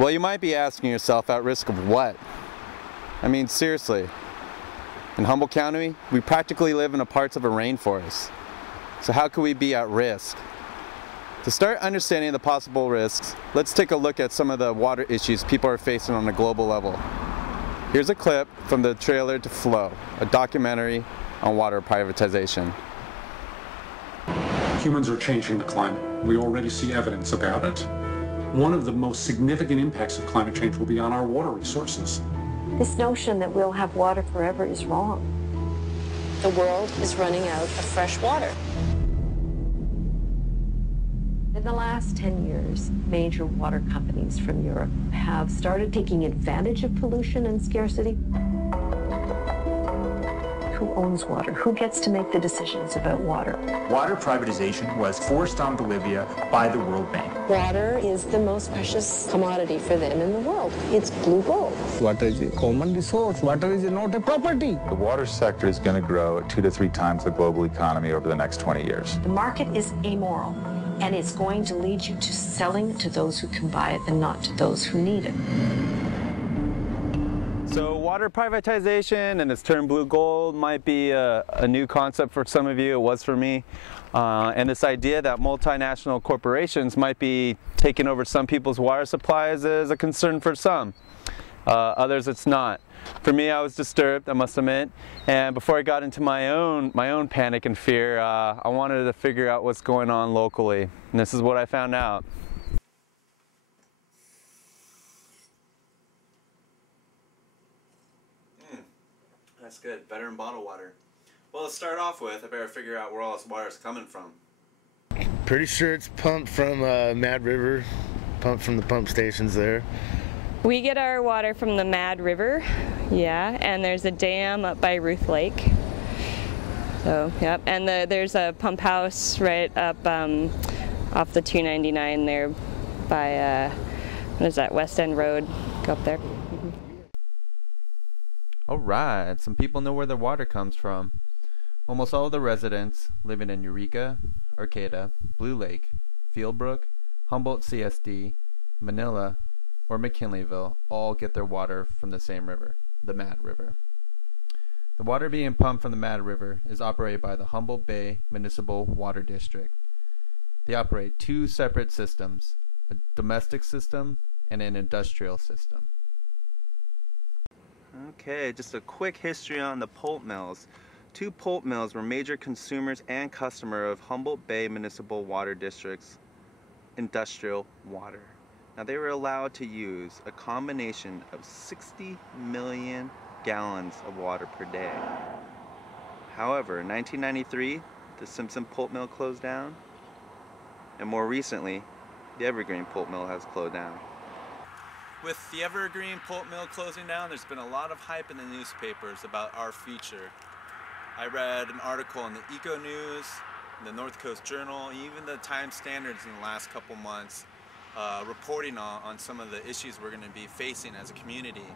Well, you might be asking yourself, at risk of what? I mean, seriously. In Humboldt County, we practically live in parts of a rainforest. So how could we be at risk? To start understanding the possible risks, let's take a look at some of the water issues people are facing on a global level. Here's a clip from the trailer to Flow, a documentary on water privatization. Humans are changing the climate. We already see evidence about it. One of the most significant impacts of climate change will be on our water resources. This notion that we'll have water forever is wrong. The world is running out of fresh water. In the last 10 years, major water companies from Europe have started taking advantage of pollution and scarcity. Who owns water? Who gets to make the decisions about water? Water privatization was forced on Bolivia by the World Bank. Water is the most precious commodity for them in the world. It's blue gold. Water is a common resource. Water is not a property. The water sector is going to grow at 2 to 3 times the global economy over the next 20 years. The market is amoral, and it's going to lead you to selling to those who can buy it and not to those who need it. So water privatization and this term blue gold might be a new concept for some of you. It was for me. And this idea that multinational corporations might be taking over some people's water supplies is a concern for some. Others it's not. For me, I was disturbed, I must admit. And before I got into my own panic and fear, I wanted to figure out what's going on locally. And this is what I found out. That's good. Better than bottled water. Well, let's start off with, I better figure out where all this water is coming from. Pretty sure it's pumped from Mad River, pumped from the pump stations there. We get our water from the Mad River, yeah, and there's a dam up by Ruth Lake. So, yep, and there's a pump house right up off the 299 there by, what is that, West End Road, go up there. Alright, some people know where their water comes from. Almost all of the residents living in Eureka, Arcata, Blue Lake, Fieldbrook, Humboldt CSD, Manila, or McKinleyville all get their water from the same river, the Mad River. The water being pumped from the Mad River is operated by the Humboldt Bay Municipal Water District. They operate 2 separate systems, a domestic system and an industrial system. Okay, just a quick history on the pulp mills. 2 pulp mills were major consumers and customers of Humboldt Bay Municipal Water District's industrial water. Now they were allowed to use a combination of 60 million gallons of water per day. However, in 1993, the Simpson pulp mill closed down, and more recently, the Evergreen pulp mill has closed down. With the Evergreen pulp mill closing down, there's been a lot of hype in the newspapers about our future. I read an article in the Eco News, the North Coast Journal, even the Times Standards in the last couple months reporting on some of the issues we're going to be facing as a community.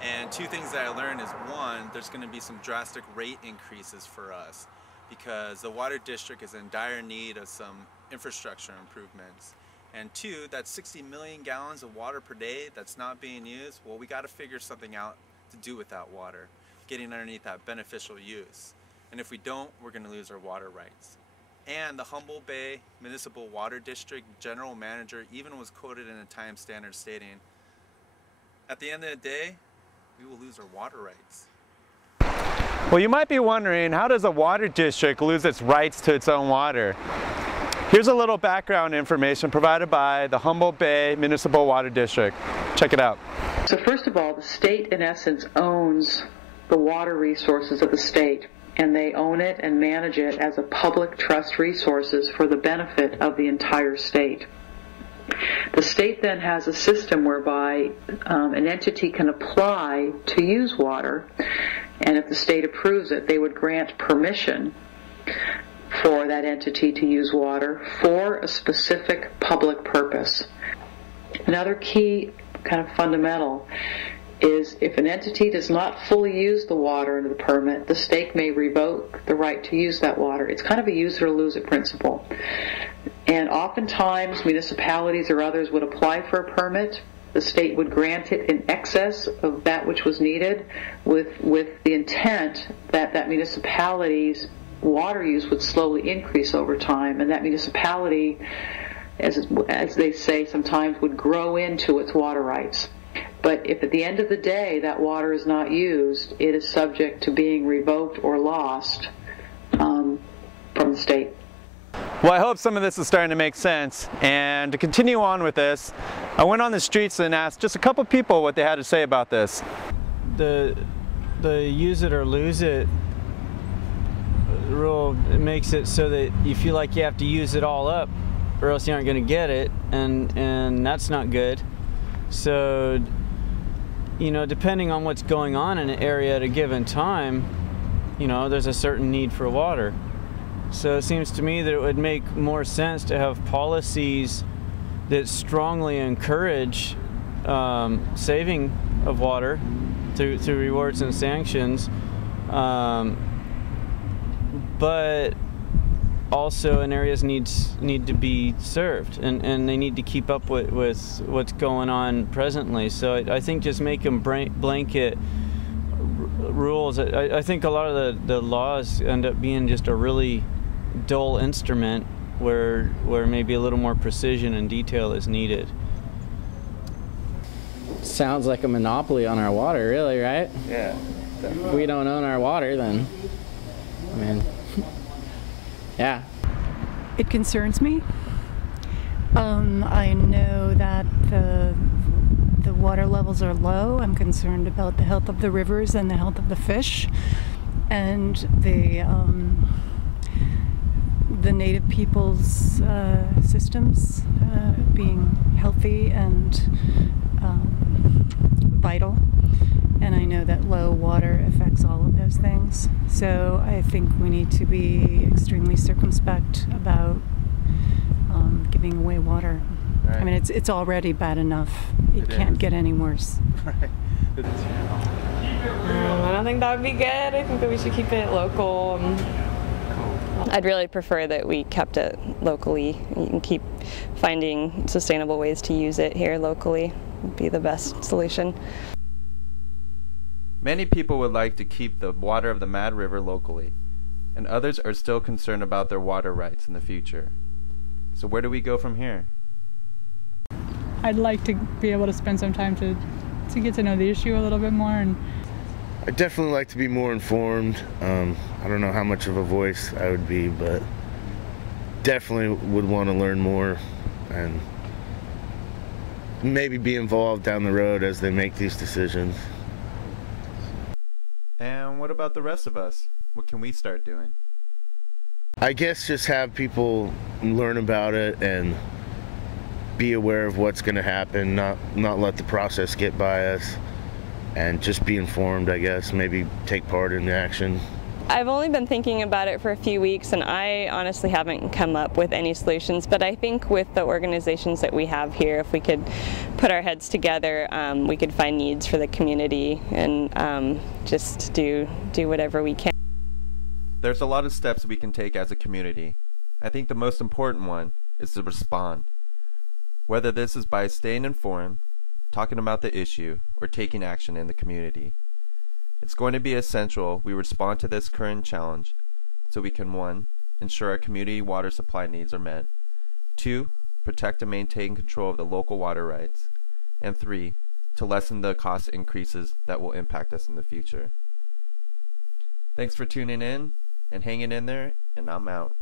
And 2 things that I learned is, 1, there's going to be some drastic rate increases for us because the water district is in dire need of some infrastructure improvements. And 2, that 60 million gallons of water per day that's not being used, well, we got to figure something out to do with that water, getting underneath that beneficial use. And if we don't, we're going to lose our water rights. And the Humboldt Bay Municipal Water District General Manager even was quoted in a Times Standard stating, at the end of the day, we will lose our water rights. Well, you might be wondering, how does a water district lose its rights to its own water? Here's a little background information provided by the Humboldt Bay Municipal Water District. Check it out. So first of all, the state in essence owns the water resources of the state, and they own it and manage it as a public trust resources for the benefit of the entire state. The state then has a system whereby an entity can apply to use water, and if the state approves it, they would grant permission for that entity to use water for a specific public purpose. Another key kind of fundamental is if an entity does not fully use the water under the permit, the state may revoke the right to use that water. It's kind of a use it or lose it principle. And oftentimes municipalities or others would apply for a permit, the state would grant it in excess of that which was needed, with the intent that that municipality's water use would slowly increase over time, and that municipality, as they say sometimes, would grow into its water rights. But if at the end of the day that water is not used, it is subject to being revoked or lost from the state. Well, I hope some of this is starting to make sense, and to continue on with this, I went on the streets and asked just a couple people what they had to say about this. The use it or lose it rule makes it so that you feel like you have to use it all up or else you aren't going to get it, and that's not good. So, you know, depending on what's going on in an area at a given time, you know, there's a certain need for water. So it seems to me that it would make more sense to have policies that strongly encourage saving of water through rewards and sanctions, but also in areas need to be served, and they need to keep up with what's going on presently. So I think just make them blanket rules. I think a lot of the laws end up being just a really dull instrument where maybe a little more precision and detail is needed. Sounds like a monopoly on our water, really, right? Yeah. If we don't own our water, then, I mean, yeah. It concerns me. I know that the water levels are low. I'm concerned about the health of the rivers and the health of the fish, and the native people's systems being healthy and vital. And I know that low water affects all of those things. So I think we need to be extremely circumspect about giving away water. Right. I mean, it's already bad enough. It can't get any worse. Right. I don't think that would be good. I think that we should keep it local. I'd really prefer that we kept it locally. You can keep finding sustainable ways to use it here locally. Would be the best solution. Many people would like to keep the water of the Mad River locally, and others are still concerned about their water rights in the future. So where do we go from here? I'd like to be able to spend some time to get to know the issue a little bit more. And I'd definitely like to be more informed. I don't know how much of a voice I would be, but definitely would want to learn more and maybe be involved down the road as they make these decisions. And what about the rest of us? What can we start doing? I guess just have people learn about it and be aware of what's going to happen, not let the process get by us, and just be informed, I guess, maybe take part in the action. I've only been thinking about it for a few weeks, and I honestly haven't come up with any solutions, but I think with the organizations that we have here, if we could put our heads together, we could find needs for the community and just do whatever we can. There's a lot of steps we can take as a community. I think the most important one is to respond. Whether this is by staying informed, talking about the issue, or taking action in the community. It's going to be essential we respond to this current challenge so we can 1. Ensure our community water supply needs are met, 2. Protect and maintain control of the local water rights, and 3. To lessen the cost increases that will impact us in the future. Thanks for tuning in and hanging in there, and I'm out.